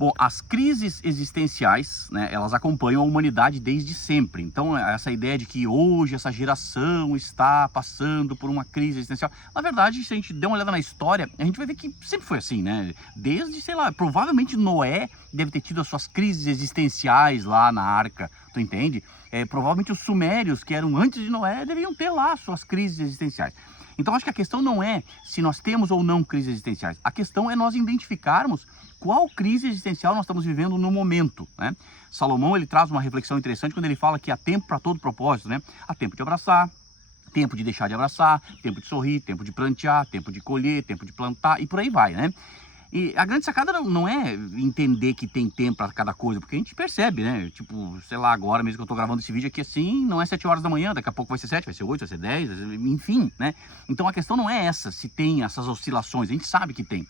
Bom, as crises existenciais, né, elas acompanham a humanidade desde sempre. Então, essa ideia de que hoje essa geração está passando por uma crise existencial, na verdade, se a gente der uma olhada na história, a gente vai ver que sempre foi assim, né? Desde, sei lá, provavelmente Noé deve ter tido as suas crises existenciais lá na arca, tu entende? Provavelmente os sumérios, que eram antes de Noé, deveriam ter lá suas crises existenciais. Então, acho que a questão não é se nós temos ou não crises existenciais. A questão é nós identificarmos qual crise existencial nós estamos vivendo no momento, né? Salomão, ele traz uma reflexão interessante quando ele fala que há tempo para todo propósito, né? Há tempo de abraçar, tempo de deixar de abraçar, tempo de sorrir, tempo de plantear, tempo de colher, tempo de plantar e por aí vai, né? E a grande sacada não é entender que tem tempo para cada coisa, porque a gente percebe, né? Tipo, sei lá, agora mesmo que eu tô gravando esse vídeo aqui assim, não é 7 horas da manhã, daqui a pouco vai ser 7, vai ser 8, vai ser 10, enfim, né? Então a questão não é essa, se tem essas oscilações, a gente sabe que tem.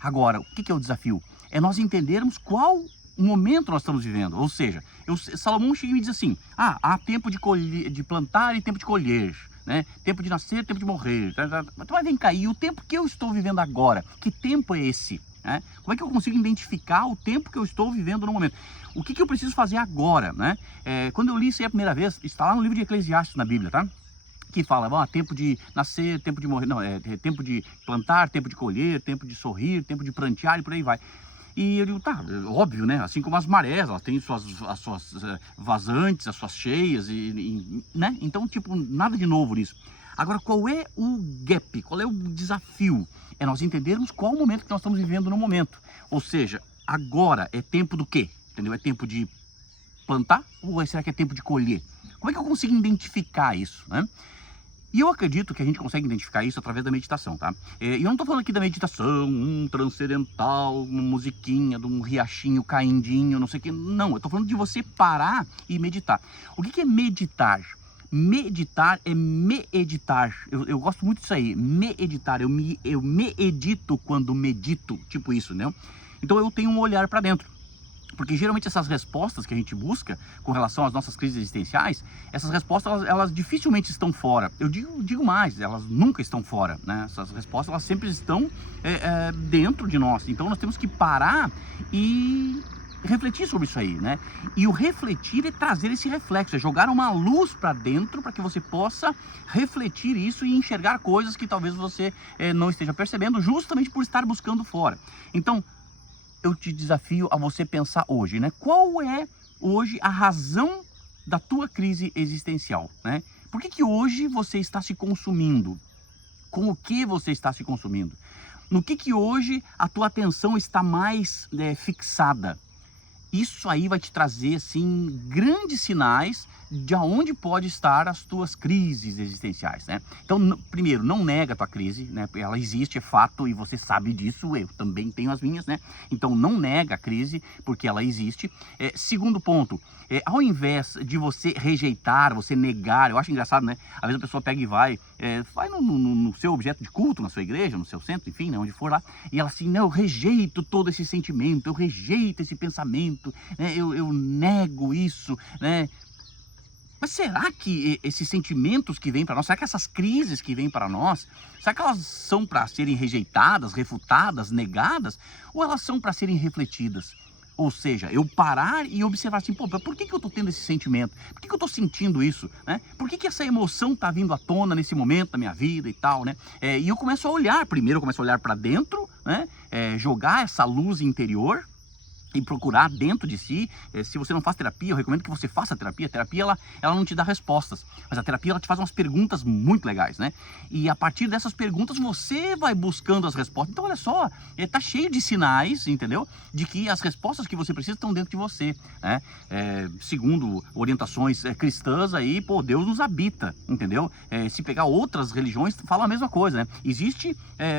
Agora, o que é o desafio? É nós entendermos qual momento nós estamos vivendo. Ou seja, Salomão chega e me diz assim, há tempo de plantar e tempo de colher, né? Tempo de nascer, tempo de morrer. Mas vem cá, e o tempo que eu estou vivendo agora, que tempo é esse? Né? Como é que eu consigo identificar o tempo que eu estou vivendo no momento? O que eu preciso fazer agora? Né? Quando eu li isso aí a primeira vez, está lá no livro de Eclesiastes na Bíblia, tá? Que fala, tempo de nascer, tempo de morrer, não, tempo de plantar, tempo de colher, tempo de sorrir, tempo de prantear e por aí vai. E eu digo, tá, óbvio, né? Assim como as marés, elas têm as suas vazantes, as suas cheias, né? Então, tipo, nada de novo nisso. Agora, qual é o gap? Qual é o desafio? É nós entendermos qual o momento que nós estamos vivendo no momento. Ou seja, agora é tempo do quê? Entendeu? É tempo de plantar ou será que é tempo de colher? Como é que eu consigo identificar isso, né? E eu acredito que a gente consegue identificar isso através da meditação, tá? E eu não tô falando aqui da meditação, transcendental, uma musiquinha, de um riachinho caindinho, não sei o que. Não, eu tô falando de você parar e meditar. O que é meditar? Meditar é me-editar. Eu gosto muito disso aí, me-editar. Eu me edito quando medito, tipo isso, né? Então eu tenho um olhar para dentro. Porque geralmente essas respostas que a gente busca com relação às nossas crises existenciais, essas respostas elas dificilmente estão fora. Eu digo mais, elas nunca estão fora, né? Essas respostas elas sempre estão dentro de nós. Então nós temos que parar e refletir sobre isso aí, né? E o refletir é trazer esse reflexo, é jogar uma luz para dentro para que você possa refletir isso e enxergar coisas que talvez você não esteja percebendo justamente por estar buscando fora. Então, eu te desafio a você pensar hoje, né? Qual é hoje a razão da tua crise existencial, né? Por que hoje você está se consumindo? Com o que você está se consumindo? No que hoje a tua atenção está mais fixada? Isso aí vai te trazer, assim, grandes sinais de aonde pode estar as tuas crises existenciais, né? Então, primeiro, não nega a tua crise, né? Ela existe, é fato, e você sabe disso, eu também tenho as minhas, né? Então, não nega a crise, porque ela existe. Segundo ponto, ao invés de você rejeitar, você negar, eu acho engraçado, né? Às vezes a pessoa pega e vai no seu objeto de culto, na sua igreja, no seu centro, enfim, né? Onde for lá, e ela assim, não, eu rejeito todo esse sentimento, eu rejeito esse pensamento, né? Eu nego isso, né? Mas será que esses sentimentos que vêm para nós, será que essas crises que vêm para nós, será que elas são para serem rejeitadas, refutadas, negadas? Ou elas são para serem refletidas? Ou seja, eu parar e observar assim, pô, por que eu estou tendo esse sentimento? Por que eu estou sentindo isso? Né? Por que essa emoção está vindo à tona nesse momento da minha vida e tal, né? E eu começo a olhar, primeiro eu começo a olhar para dentro, né? Jogar essa luz interior, e procurar dentro de si. Se você não faz terapia, eu recomendo que você faça terapia. A terapia, ela não te dá respostas, mas a terapia, ela te faz umas perguntas muito legais, né? E a partir dessas perguntas, você vai buscando as respostas. Então, olha só, tá cheio de sinais, entendeu? De que as respostas que você precisa estão dentro de você, né? Segundo orientações cristãs aí, pô, Deus nos habita, entendeu? Se pegar outras religiões, fala a mesma coisa, né? Existe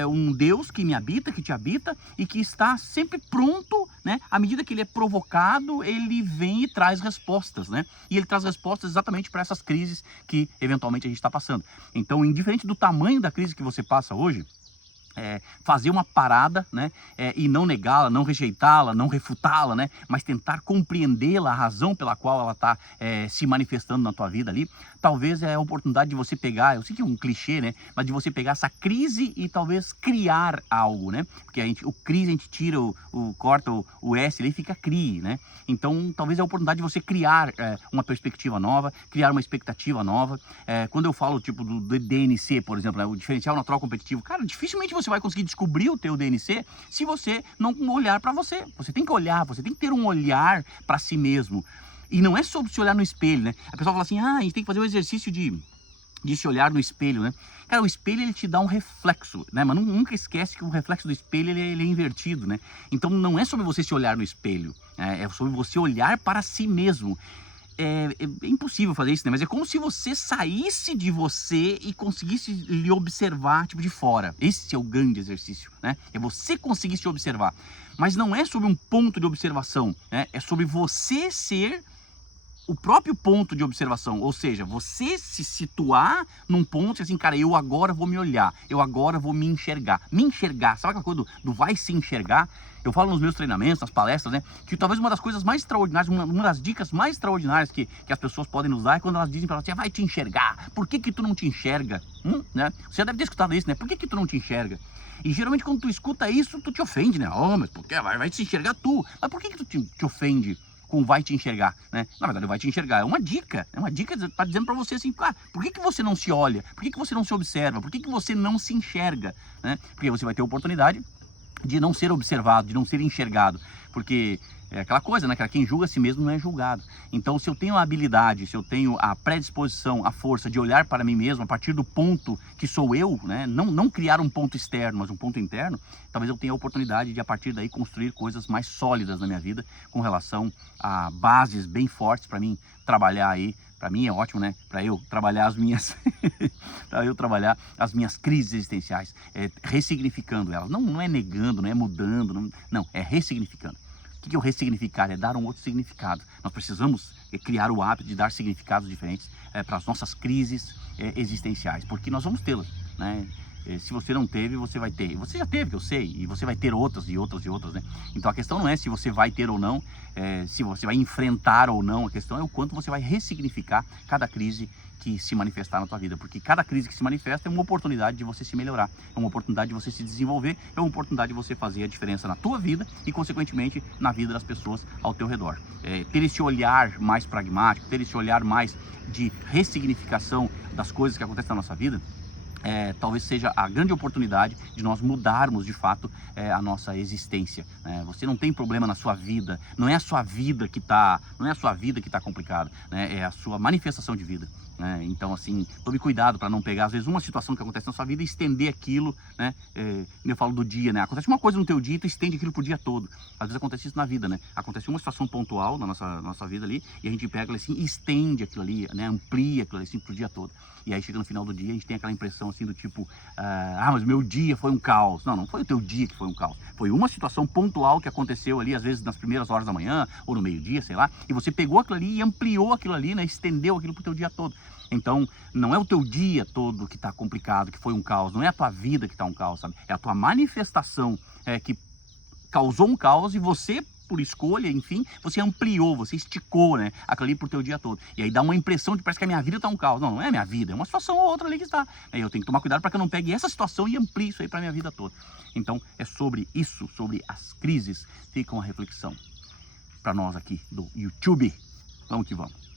um Deus que me habita, que te habita e que está sempre pronto, né? À medida que ele é provocado, ele vem e traz respostas, né? E ele traz respostas exatamente para essas crises que eventualmente a gente está passando. Então, indiferente do tamanho da crise que você passa hoje, fazer uma parada, né, e não negá-la, não rejeitá-la, não refutá-la, né, mas tentar compreendê-la, a razão pela qual ela está se manifestando na tua vida ali. Talvez é a oportunidade de você pegar, eu sei que é um clichê, né, mas de você pegar essa crise e talvez criar algo, né, porque o crise a gente tira, corta o S ali e fica crie, né, então talvez é a oportunidade de você criar uma perspectiva nova, criar uma expectativa nova. Quando eu falo tipo do DNC, por exemplo, né, o diferencial natural competitivo, cara, dificilmente você vai conseguir descobrir o teu DNC se você não olhar para você. Você tem que olhar, você tem que ter um olhar para si mesmo. E não é sobre se olhar no espelho, né? A pessoa fala assim, a gente tem que fazer um exercício de se olhar no espelho, né? Cara, o espelho ele te dá um reflexo, né? Mas nunca esquece que o reflexo do espelho ele é invertido, né? Então não é sobre você se olhar no espelho, é sobre você olhar para si mesmo. É impossível fazer isso, né? Mas é como se você saísse de você e conseguisse lhe observar, tipo, de fora. Esse é o grande exercício, né? É você conseguir se observar. Mas não é sobre um ponto de observação, né? É sobre você ser o próprio ponto de observação, ou seja, você se situar num ponto assim, cara, eu agora vou me olhar, eu agora vou me enxergar, sabe aquela coisa do vai se enxergar? Eu falo nos meus treinamentos, nas palestras, né, que talvez uma das coisas mais extraordinárias, uma das dicas mais extraordinárias que as pessoas podem nos dar é quando elas dizem para você, vai te enxergar, por que tu não te enxerga? Né? Você já deve ter escutado isso, né, por que tu não te enxerga? E geralmente quando tu escuta isso, tu te ofende, né, mas por que? Vai te enxergar tu, mas por que tu te ofende? Com vai te enxergar, né? Na verdade, vai te enxergar é uma dica tá dizendo para você assim, cara, por que você não se olha? Por que você não se observa? Por que você não se enxerga, né? Porque você vai ter a oportunidade de não ser observado, de não ser enxergado, porque é aquela coisa, né, cara, quem julga a si mesmo não é julgado. Então, se eu tenho a habilidade, se eu tenho a predisposição, a força de olhar para mim mesmo a partir do ponto que sou eu, né, não criar um ponto externo, mas um ponto interno, talvez eu tenha a oportunidade de a partir daí construir coisas mais sólidas na minha vida com relação a bases bem fortes para mim trabalhar aí. Para mim é ótimo, né? Para eu trabalhar as minhas crises existenciais, ressignificando elas. Não é negando, não é mudando, não, é ressignificando. O que é o ressignificar? É dar um outro significado. Nós precisamos criar o hábito de dar significados diferentes para as nossas crises existenciais, porque nós vamos tê-las, né? Se você não teve, você vai ter. Você já teve, que eu sei, e você vai ter outras e outras e outras, né? Então a questão não é se você vai ter ou não, se você vai enfrentar ou não, a questão é o quanto você vai ressignificar cada crise que se manifestar na tua vida, porque cada crise que se manifesta é uma oportunidade de você se melhorar, é uma oportunidade de você se desenvolver, é uma oportunidade de você fazer a diferença na tua vida e, consequentemente, na vida das pessoas ao teu redor. Ter esse olhar mais pragmático, ter esse olhar mais de ressignificação das coisas que acontecem na nossa vida, talvez seja a grande oportunidade de nós mudarmos de fato a nossa existência. Você não tem problema na sua vida, não é a sua vida que está complicada, né? É a sua manifestação de vida. Então, assim, tome cuidado para não pegar, às vezes, uma situação que acontece na sua vida e estender aquilo, né? Eu falo do dia, né? Acontece uma coisa no teu dia e tu estende aquilo pro dia todo. Às vezes acontece isso na vida, né? Acontece uma situação pontual na nossa vida ali e a gente pega assim e estende aquilo ali, né? Amplia aquilo ali assim pro dia todo. E aí chega no final do dia a gente tem aquela impressão assim do tipo, mas meu dia foi um caos. Não foi o teu dia que foi um caos. Foi uma situação pontual que aconteceu ali, às vezes nas primeiras horas da manhã ou no meio-dia, sei lá, e você pegou aquilo ali e ampliou aquilo ali, né? Estendeu aquilo pro teu dia todo. Então, não é o teu dia todo que está complicado, que foi um caos, não é a tua vida que está um caos, sabe? É a tua manifestação que causou um caos e você, por escolha, enfim, você ampliou, você esticou, né, aquilo ali pro teu dia todo. E aí dá uma impressão de parece que a minha vida está um caos. Não é a minha vida, é uma situação ou outra ali que está. Eu tenho que tomar cuidado para que eu não pegue essa situação e amplie isso aí para minha vida toda. Então, é sobre isso, sobre as crises, fica uma reflexão para nós aqui do YouTube. Vamos que vamos.